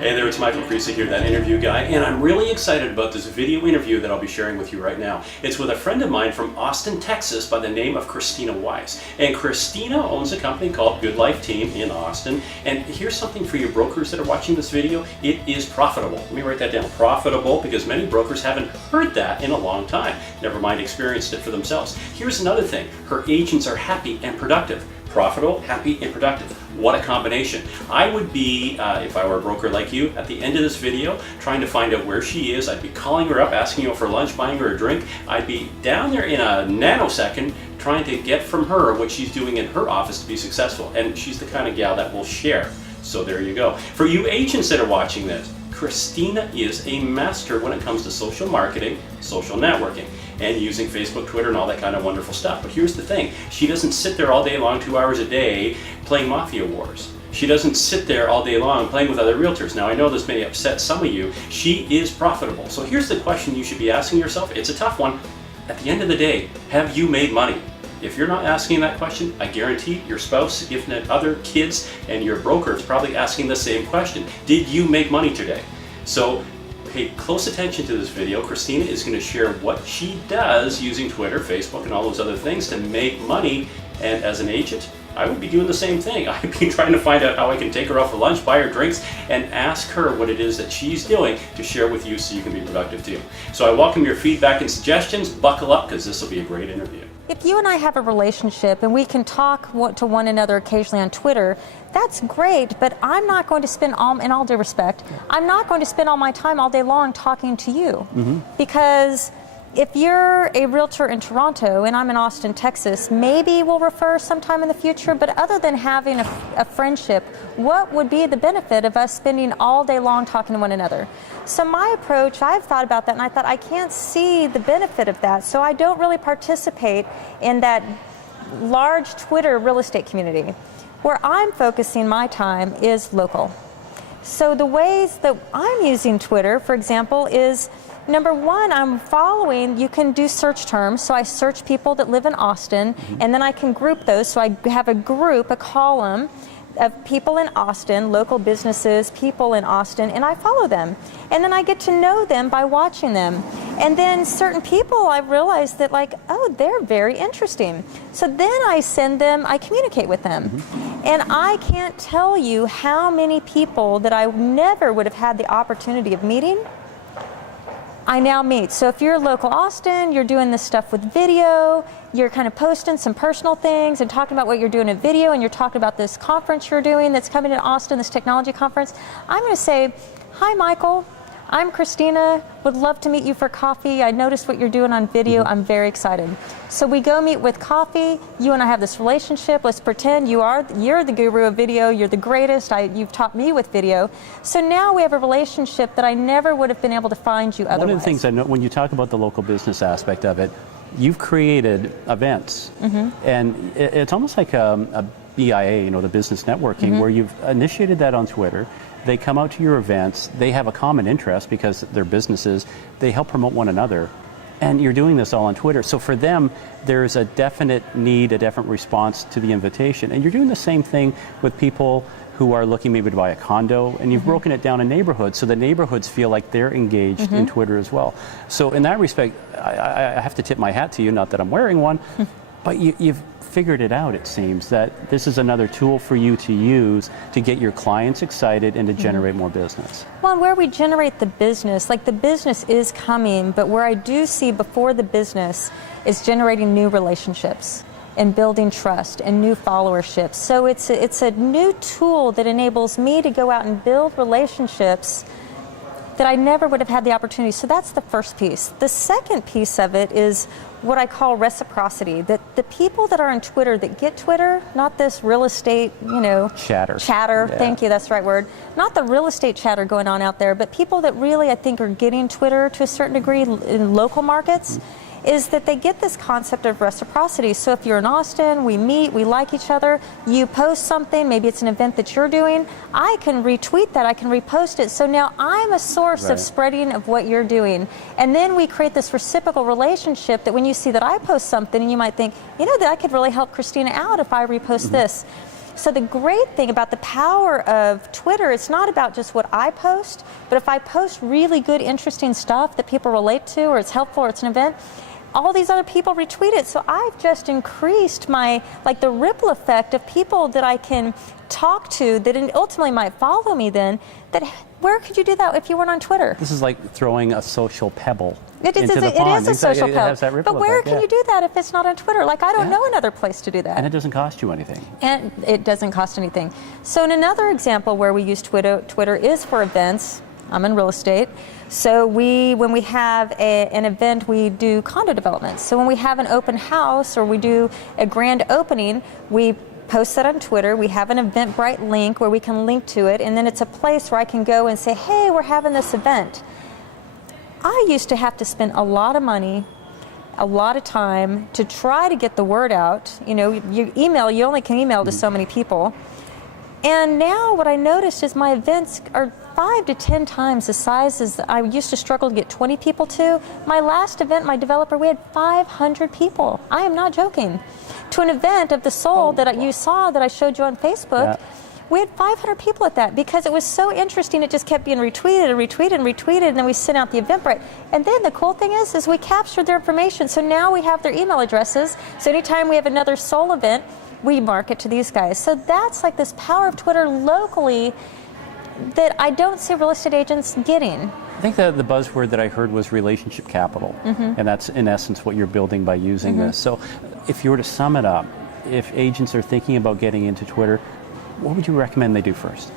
Hey there, it's Michael Krisstina here, that interview guy, and I'm really excited about this video interview that I'll be sharing with you right now. It's with a friend of mine from Austin, Texas by the name of Krisstina Wise. And Krisstina owns a company called Good Life Team in Austin. And here's something for you brokers that are watching this video. It is profitable. Let me write that down. Profitable, because many brokers haven't heard that in a long time. Never mind experienced it for themselves. Here's another thing. Her agents are happy and productive. Profitable, happy, and productive. What a combination. I would be, if I were a broker like you, at the end of this video, trying to find out where she is. I'd be calling her up, asking her for lunch, buying her a drink. I'd be down there in a nanosecond trying to get from her what she's doing in her office to be successful. And she's the kind of gal that will share. So there you go. For you agents that are watching this, Krisstina is a master when it comes to social marketing, social networking, and using Facebook, Twitter, and all that kind of wonderful stuff. But here's the thing. She doesn't sit there all day long, 2 hours a day, playing Mafia Wars. She doesn't sit there all day long playing with other realtors. Now, I know this may upset some of you. She is profitable. So here's the question you should be asking yourself. It's a tough one. At the end of the day, have you made money? If you're not asking that question, I guarantee your spouse, if not other kids, and your broker is probably asking the same question. Did you make money today? So pay close attention to this video. Krisstina is going to share what she does using Twitter, Facebook, and all those other things to make money. And as an agent, I would be doing the same thing. I'd be trying to find out how I can take her out for lunch, buy her drinks, and ask her what it is that she's doing to share with you so you can be productive too. So I welcome your feedback and suggestions. Buckle up, because this will be a great interview. If you and I have a relationship and we can talk to one another occasionally on Twitter, that's great, but I'm not going to spend in all due respect, I'm not going to spend all my time all day long talking to you. Because if you're a realtor in Toronto and I'm in Austin, Texas, maybe we'll refer sometime in the future, but other than having a friendship, what would be the benefit of us spending all day long talking to one another? So my approach, I've thought about that and I thought I can't see the benefit of that, so I don't really participate in that large Twitter real estate community. Where I'm focusing my time is local. So the ways that I'm using Twitter, for example, is number one, I'm following, you can do search terms, so I search people that live in Austin, and then I can group those, so I have a group, a column of people in Austin, local businesses, people in Austin, and I follow them. And then I get to know them by watching them. And then certain people, I've realized that like, oh, they're very interesting. So then I send them, I communicate with them. And I can't tell you how many people that I never would have had the opportunity of meeting, I now meet. So if you're local Austin, you're doing this stuff with video, you're kind of posting some personal things and talking about what you're doing in video, and you're talking about this conference you're doing that's coming in Austin, this technology conference, I'm going to say, hi Michael, I'm Krisstina, would love to meet you for coffee. I noticed what you're doing on video, I'm very excited. So we go meet with coffee, you and I have this relationship, let's pretend you're the guru of video, you're the greatest, you've taught me with video. So now we have a relationship that I never would have been able to find you otherwise. One of the things I know, when you talk about the local business aspect of it, you've created events, and it's almost like a BIA, the business networking, where you've initiated that on Twitter. They come out to your events, they have a common interest because they're businesses, they help promote one another, and you're doing this all on Twitter. So for them, there's a definite need, a definite response to the invitation. And you're doing the same thing with people who are looking maybe to buy a condo, and you've broken it down in neighborhoods so the neighborhoods feel like they're engaged in Twitter as well. So in that respect, I have to tip my hat to you, not that I'm wearing one, but you've figured it out, it seems, that this is another tool for you to use to get your clients excited and to generate more business. Well, where we generate the business, like the business is coming, but where I do see before the business is generating new relationships and building trust and new followerships. So it's a new tool that enables me to go out and build relationships that I never would have had the opportunity. So that's the first piece. The second piece of it is what I call reciprocity. That the people that are on Twitter that get Twitter, not this real estate, chatter. Yeah. Thank you, that's the right word. Not the real estate chatter going on out there, but people that really, I think, are getting Twitter to a certain degree in local markets. Is that they get this concept of reciprocity. So if you're in Austin, we meet, we like each other, you post something, maybe it's an event that you're doing, I can retweet that, I can repost it. So now I'm a source of spreading of what you're doing. And then we create this reciprocal relationship that when you see that I post something and you might think, that could really help Krisstina out if I repost this. So the great thing about the power of Twitter, it's not about just what I post, but if I post really good, interesting stuff that people relate to, or it's helpful, or it's an event, all these other people retweet it. So I've just increased my, like, the ripple effect of people that I can talk to that ultimately might follow me then. That, where could you do that if you weren't on Twitter? This is like throwing a social pebble It is, into the it pond. is a social It has that pebble. ripple But where effect, can you do that if it's not on Twitter? Like, I don't know another place to do that. And it doesn't cost you anything. And it doesn't cost anything. So in another example where we use Twitter is for events. I'm in real estate. So when we have an event, we do condo developments. So when we have an open house or we do a grand opening, we post that on Twitter. We have an Eventbrite link where we can link to it, and then it's a place where I can go and say, hey, we're having this event. I used to have to spend a lot of money, a lot of time to try to get the word out. You know, you only can email to so many people. And now what I noticed is my events are 5 to 10 times the size as I used to struggle to get 20 people to. My last event, my developer, we had 500 people. I am not joking. To an event of the soul you saw that I showed you on Facebook, we had 500 people at that because it was so interesting. It just kept being retweeted and retweeted and retweeted, and then we sent out the Eventbrite. And then the cool thing is we captured their information. So now we have their email addresses. So anytime we have another soul event, we market to these guys. So that's like this power of Twitter locally that I don't see real estate agents getting. I think the buzzword that I heard was relationship capital, and that's in essence what you're building by using this. So if you were to sum it up, if agents are thinking about getting into Twitter, what would you recommend they do first?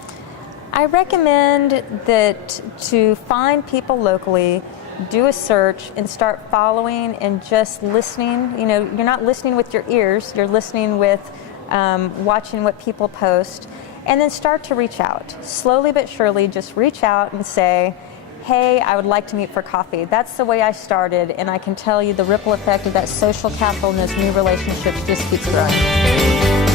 I recommend that to find people locally, do a search and start following and just listening. You know, you're not listening with your ears, you're listening with watching what people post, and then start to reach out. Slowly but surely, just reach out and say, hey, I would like to meet for coffee. That's the way I started, and I can tell you the ripple effect of that social capital and those new relationships just keeps growing.